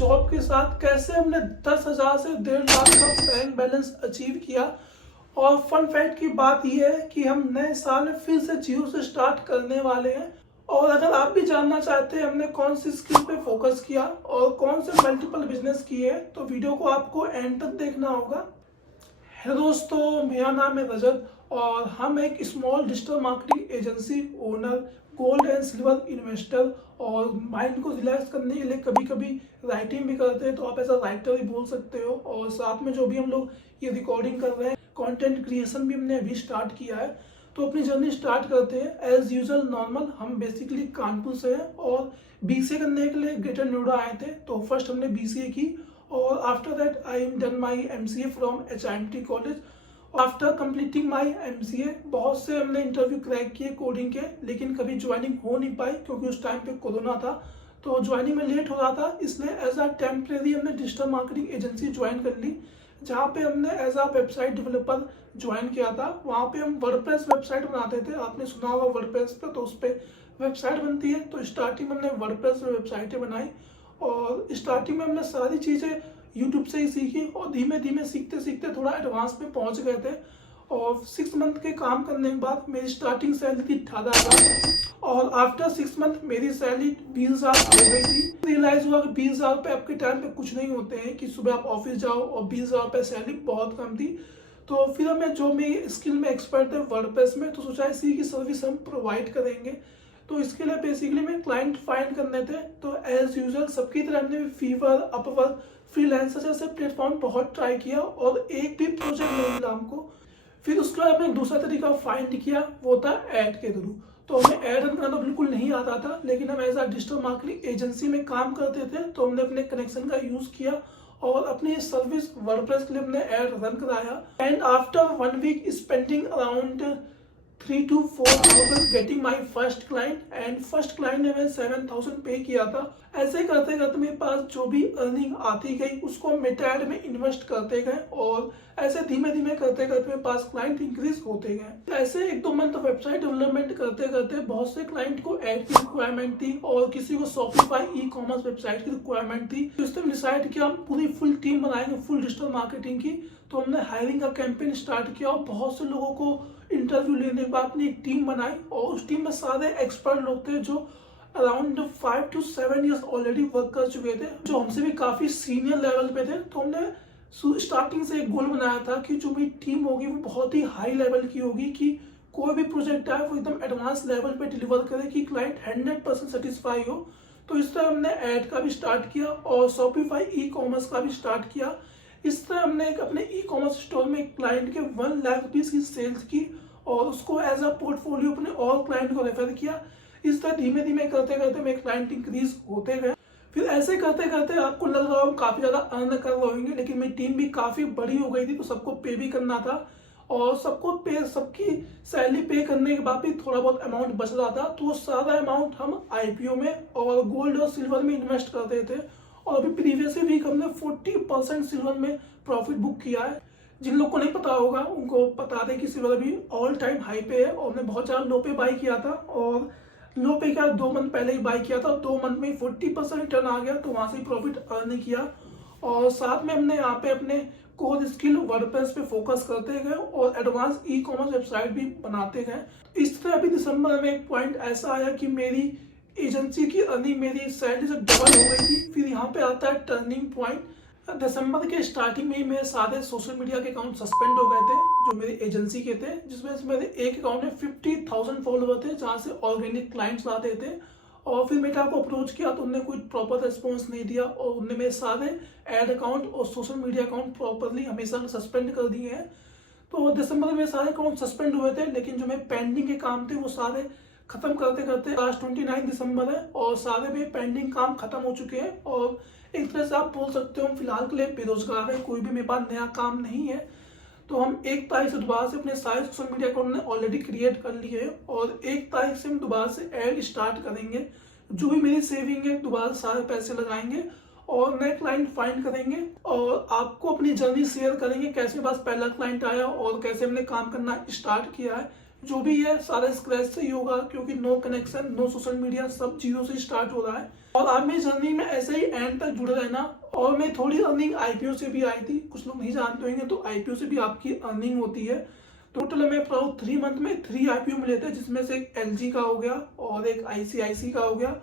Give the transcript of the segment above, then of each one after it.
Job के साथ कैसे हमने 10,000 से 1.5 लाख का बैंक बैलेंस अचीव किया। और फन फैक्ट की बात यह है कि हम नए साल में फिर से जीरो से स्टार्ट करने वाले हैं। और अगर आप भी जानना चाहते हैं हमने कौन सी स्किल पे फोकस किया और कौन से मल्टीपल बिजनेस किए, तो वीडियो को आपको एंड तक देखना होगा। हेलो दोस्तों, मेरा नाम है रजत और हम एक small digital marketing agency owner, gold and silver investor और माइंड को रिलैक्स करने के लिए कभी कभी राइटिंग भी करते हैं, तो आप ऐसा राइटर भी बोल सकते हो। और साथ में जो भी हम लोग ये रिकॉर्डिंग कर रहे हैं, कंटेंट क्रिएशन भी हमने अभी स्टार्ट किया है। तो अपनी जर्नी स्टार्ट करते हैं। एज यूजुअल नॉर्मल, हम बेसिकली कानपुर से हैं और बीसीए करने के लिए ग्रेटर नोएडा आए थे। तो फर्स्ट हमने बीसीए की और after that I done my MCA from HIMT college. After completing my MCA बहुत से हमने इंटरव्यू क्रैक किए कोडिंग के, लेकिन कभी ज्वाइनिंग हो नहीं पाई क्योंकि उस टाइम पे कोरोना था, तो ज्वाइनिंग में लेट हो रहा था। इसलिए एज अ टेम्परेरी हमने डिजिटल मार्केटिंग एजेंसी ज्वाइन कर ली, जहाँ पे हमने as a website developer join किया था। वहाँ पे हम वर्डप्रेस वेबसाइट बनाते थे, आपने सुना होगा वर्डप्रेस पे, तो उस पर वेबसाइट बनती है। तो स्टार्टिंग में हमने वर्डप्रेस पे वेबसाइटें बनाई और स्टार्टिंग में हमने सारी चीज़ें यूट्यूब से ही सीखी और धीमे धीमे सीखते सीखते थोड़ा एडवांस में पहुंच गए थे। और 6 मंथ के काम करने के बाद मेरी स्टार्टिंग सैलरी थी 18,000 और आफ्टर 6 मंथ मेरी सैलरी 20,000 हो गई थी। रियलाइज हुआ कि 20,000 रुपये आपके टाइम पे कुछ नहीं होते हैं कि सुबह आप ऑफिस जाओ, और 20,000 रुपये सैलरी बहुत कम थी। तो फिर हमें जो मेरी स्किल में एक्सपर्ट थे वर्डप्रेस में, तो सोचा इसी की सर्विस हम प्रोवाइड करेंगे। तो इसके लिए बेसिकली मैं क्लाइंट फाइंड करने थे। तो एज यूजुअल सबकी तरह हमने फीवर, अपवर्क, फ्रीलांसर जैसे प्लेटफॉर्म बहुत ट्राई किया और एक भी प्रोजेक्ट नहीं मिला हमको। फिर उसके बाद हमने एक दूसरा तरीका फाइंड किया, वो था ऐड के थ्रू। तो हमें ऐड रन करना बिल्कुल नहीं आता था, लेकिन हम as a digital marketing agency में काम करते थे, तो हमने अपने कनेक्शन का यूज किया और अपनी सर्विस वर्डप्रेस के लिए हमने ऐड रन कराया। And after 1 week spending around 3 to 4,000 getting my first client, and first client ने मैं 7,000 पे किया था। ऐसे करते करते मेरे पास जो भी अर्निंग आती गई उसको हम मेटा ऐड में इन्वेस्ट करते गए और ऐसे धीमे धीमे करते करते मेरे पास क्लाइंट इंक्रीज होते गए। ऐसे 1-2 मंथ वेबसाइट डेवलपमेंट करते करते बहुत से क्लाइंट को ऐड की रिक्वायरमेंट थी और किसी को शॉपिफाई ई-कॉमर्स वेबसाइट की रिक्वायरमेंट थी। तो इसमें डिसाइड किया हम पूरी फुल टीम बनाएंगे फुल डिजिटल मार्केटिंग की। तो हमने हायरिंग का कैंपेन स्टार्ट किया और बहुत से लोगों को इंटरव्यू लेने के बाद अपनी एक टीम बनाई और उस टीम में सारे एक्सपर्ट लोग थे जो around 5 to 7 years already work कर चुके थे, जो हमसे भी काफी सीनियर लेवल पे थे। तो हमने स्टार्टिंग से एक गोल बनाया था कि जो मेरी टीम होगी वो बहुत ही हाई लेवल की होगी, कि कोई भी प्रोजेक्ट आए वो एकदम एडवांस लेवल पे डिलीवर करे कि क्लाइंट 100% सेटिस्फाई हो। तो इस तरह हमने ऐड का भी स्टार्ट किया और शॉपिफाई ई-कॉमर्स का भी स्टार्ट किया। इस तरह हमने एक अपने ई-कॉमर्स स्टोर में एक क्लाइंट के 1 लाख रुपीज की सेल्स की और उसको एज अ पोर्टफोलियो अपने और क्लाइंट को रेफर किया। इस तरह धीमे धीमे करते करते मेरे क्लाइंट इंक्रीज होते गए। फिर ऐसे करते करते आपको लग रहा हो काफी ज्यादा अर्न कर रहे होंगे, लेकिन मेरी टीम भी काफी बड़ी हो गई थी, तो सबको पे भी करना था और सबकी सैलरी पे करने के बाद भी थोड़ा बहुत अमाउंट बच रहा था। तो वो सारा अमाउंट हम आईपीओ में और गोल्ड और सिल्वर में इन्वेस्ट करते थे। और अभी प्रीवियस वीक हमने 40% सिल्वर में प्रॉफिट बुक किया है। जिन लोग को नहीं पता होगा उनको बता दें कि सिल्वर अभी ऑल टाइम हाई पे है और हमने बहुत ज़्यादा लो पे बाई किया था और लो पे का 2 मंथ पहले ही बाई किया था, 2 मंथ में 40% रिटर्न आ गया, तो वहाँ से प्रॉफिट अर्न किया। और साथ में हमने यहाँ पे अपने कोर स्किल वर्डप्रेस पे फोकस करते गए और एडवांस ई-कॉमर्स वेबसाइट भी बनाते गए। इस तरह अभी दिसंबर में एक पॉइंट ऐसा आया कि मेरी एजेंसी की अर्निंग मेरी सैलरी से डबल हो गई थी। फिर यहाँ पे आता है टर्निंग पॉइंट। दिसंबर के स्टार्टिंग में ही मेरे सारे सोशल मीडिया के अकाउंट सस्पेंड हो गए थे जो मेरी एजेंसी के थे, जिसमें से मेरे एक अकाउंट में 50,000 फॉलोवर थे जहाँ से ऑर्गेनिक क्लाइंट्स आते थे। और फिर मेटा को अप्रोच किया तो उन्होंने कोई प्रॉपर रिस्पॉन्स नहीं दिया और उन्होंने मेरे सारे एड अकाउंट और सोशल मीडिया अकाउंट प्रॉपरली हमेशा सस्पेंड कर दिए हैं। तो दिसंबर में सारे अकाउंट सस्पेंड हुए थे, लेकिन जो मेरे पेंडिंग के काम थे वो सारे खत्म करते करते आज 29 दिसंबर है और सारे में पेंडिंग काम खत्म हो चुके हैं। और एक तरह से आप बोल सकते हो हम फिलहाल के लिए बेरोजगार है, कोई भी मेरे पास नया काम नहीं है। तो हम 1 तारीख से दोबारा से अपने सारे सोशल मीडिया अकाउंट ने ऑलरेडी क्रिएट कर लिए हैं और 1 तारीख से हम दोबारा से ऐड स्टार्ट करेंगे। जो भी मेरी सेविंग है दोबारा सारे पैसे लगाएंगे और नए क्लाइंट फाइंड करेंगे और आपको अपनी जर्नी शेयर करेंगे, कैसे मेरे पास पहला क्लाइंट आया और कैसे हमने काम करना स्टार्ट किया है। जो भी है सारा स्क्रैच से ही होगा, क्योंकि no connection, no social media, सब जीरो से स्टार्ट हो रहा है। और आप मेरी जर्नी में ऐसे ही एंड तक जुड़े रहना। और मैं थोड़ी अर्निंग आईपीओ से भी आई थी, कुछ लोग नहीं जानते होंगे, तो आईपीओ से भी आपकी अर्निंग होती है। टोटल हमें 3 मंथ में 3 आईपीओ मिले थे, जिसमें से एक एलजी का हो गया और एक आईसीआईसी का हो गया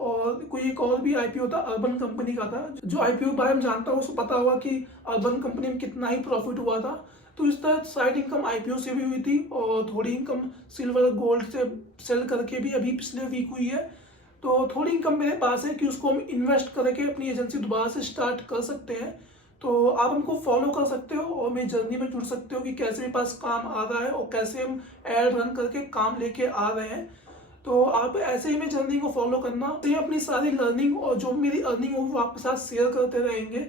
और कोई एक और भी आईपीओ था, अर्बन कंपनी का था। जो आईपीओ के बारे में जानता है उसको पता होगा कि अर्बन कंपनी में कितना ही प्रॉफिट हुआ था। तो इस तरह साइड इनकम आईपीओ से भी हुई थी और थोड़ी इनकम सिल्वर गोल्ड से सेल करके भी अभी पिछले वीक हुई है। तो थोड़ी इनकम मेरे पास है कि उसको हम इन्वेस्ट करके अपनी एजेंसी दोबारा से स्टार्ट कर सकते हैं। तो आप हमको फॉलो कर सकते हो और मेरी जर्नी में जुड़ सकते हो कि कैसे मेरे पास काम आ रहा है और कैसे हम एड रन करके काम लेके आ रहे हैं। तो आप ऐसे ही मेरी जर्नी को फॉलो करना, तो ये अपनी सारी लर्निंग और जो मेरी अर्निंग हो वो आपके साथ शेयर करते रहेंगे।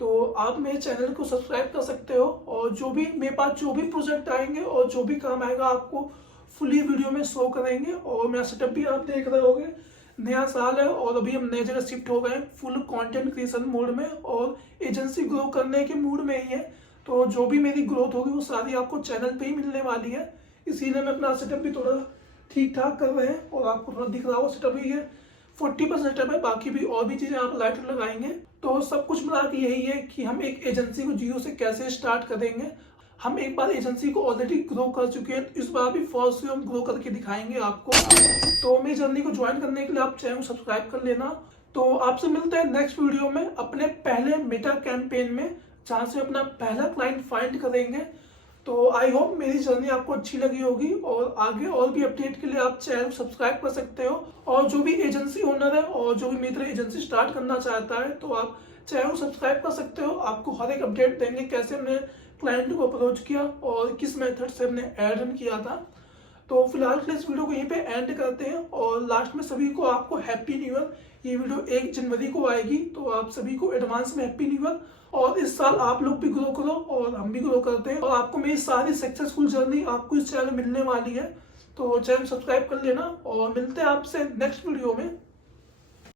तो आप मेरे चैनल को सब्सक्राइब कर सकते हो और जो भी मेरे पास जो भी प्रोजेक्ट आएंगे और जो भी काम आएगा आपको फुली वीडियो में शो करेंगे। और मेरा सेटअप भी आप देख रहे होगे, नया साल है और अभी हम नई जगह शिफ्ट हो गए, फुल कंटेंट क्रिएशन मोड में और एजेंसी ग्रो करने के मूड में ही है। तो जो भी मेरी ग्रोथ होगी वो सारी आपको चैनल पे ही मिलने वाली है। इसीलिए मैं अपना सेटअप भी थोड़ा ठीक ठाक कर रहे हैं और आपको थोड़ा दिख रहा हो सेटअप ही है, 40% सेटअप है, बाकी भी और भी चीज़ें आप लाइट लगाएंगे। तो सब कुछ मिला के यही है कि हम एक एजेंसी को जीरो से कैसे स्टार्ट करेंगे। हम एक बार एजेंसी को ऑलरेडी ग्रो कर चुके हैं, तो इस बार भी फर्स्ट से हम ग्रो करके दिखाएंगे आपको। तो मेरी जर्नी को ज्वाइन करने के लिए आप चैनल को सब्सक्राइब कर लेना। तो आपसे मिलते हैं नेक्स्ट वीडियो में अपने पहले मेटा कैंपेन में, जहाँ से अपना पहला क्लाइंट फाइंड करेंगे। तो आई होप मेरी जर्नी आपको अच्छी लगी होगी और आगे और भी अपडेट के लिए आप चैनल सब्सक्राइब कर सकते हो। और जो भी एजेंसी ओनर है और जो भी मेरी तरह एजेंसी स्टार्ट करना चाहता है तो आप चैनल सब्सक्राइब कर सकते हो। आपको हर एक अपडेट देंगे, कैसे हमने क्लाइंट को अप्रोच किया और किस मेथड से हमने ऐड रन किया था। तो फिलहाल के इस वीडियो को यहीं पे एंड करते हैं और लास्ट में सभी को आपको हैप्पी न्यू ईयर। ये वीडियो 1 जनवरी को आएगी, तो आप सभी को एडवांस में हैप्पी न्यू ईयर। और इस साल आप लोग भी ग्रो करो और हम भी ग्रो करते हैं और आपको मेरी सारी सक्सेसफुल जर्नी आपको इस चैनल में मिलने वाली है। तो चैनल सब्सक्राइब कर लेना और मिलते हैं आपसे नेक्स्ट वीडियो में।